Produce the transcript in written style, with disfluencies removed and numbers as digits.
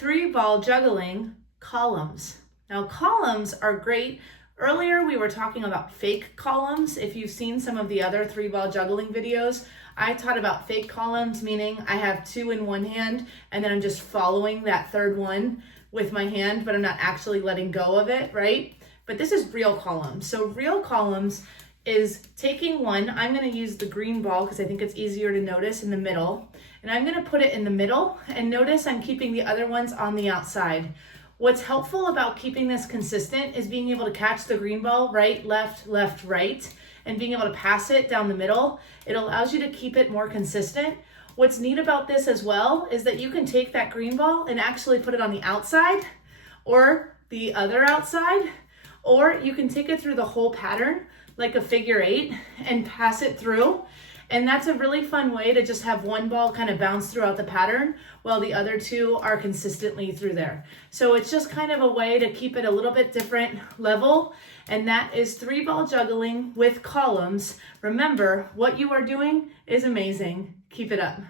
3-ball juggling columns. Now columns are great. Earlier we were talking about fake columns. If you've seen some of the other 3-ball juggling videos, I taught about fake columns, meaning I have 2 in one hand and then I'm just following that third one with my hand, but I'm not actually letting go of it, right? But this is real columns. So real columns is taking one, I'm gonna use the green ball because I think it's easier to notice in the middle, and I'm gonna put it in the middle, and notice I'm keeping the other ones on the outside. What's helpful about keeping this consistent is being able to catch the green ball, right, left, left, right, and being able to pass it down the middle. It allows you to keep it more consistent. What's neat about this as well is that you can take that green ball and actually put it on the outside or the other outside, or you can take it through the whole pattern like a figure-8 and pass it through. And that's a really fun way to just have one ball kind of bounce throughout the pattern while the other 2 are consistently through there. So it's just kind of a way to keep it a little bit different level. And that is 3-ball juggling with columns. Remember, what you are doing is amazing. Keep it up.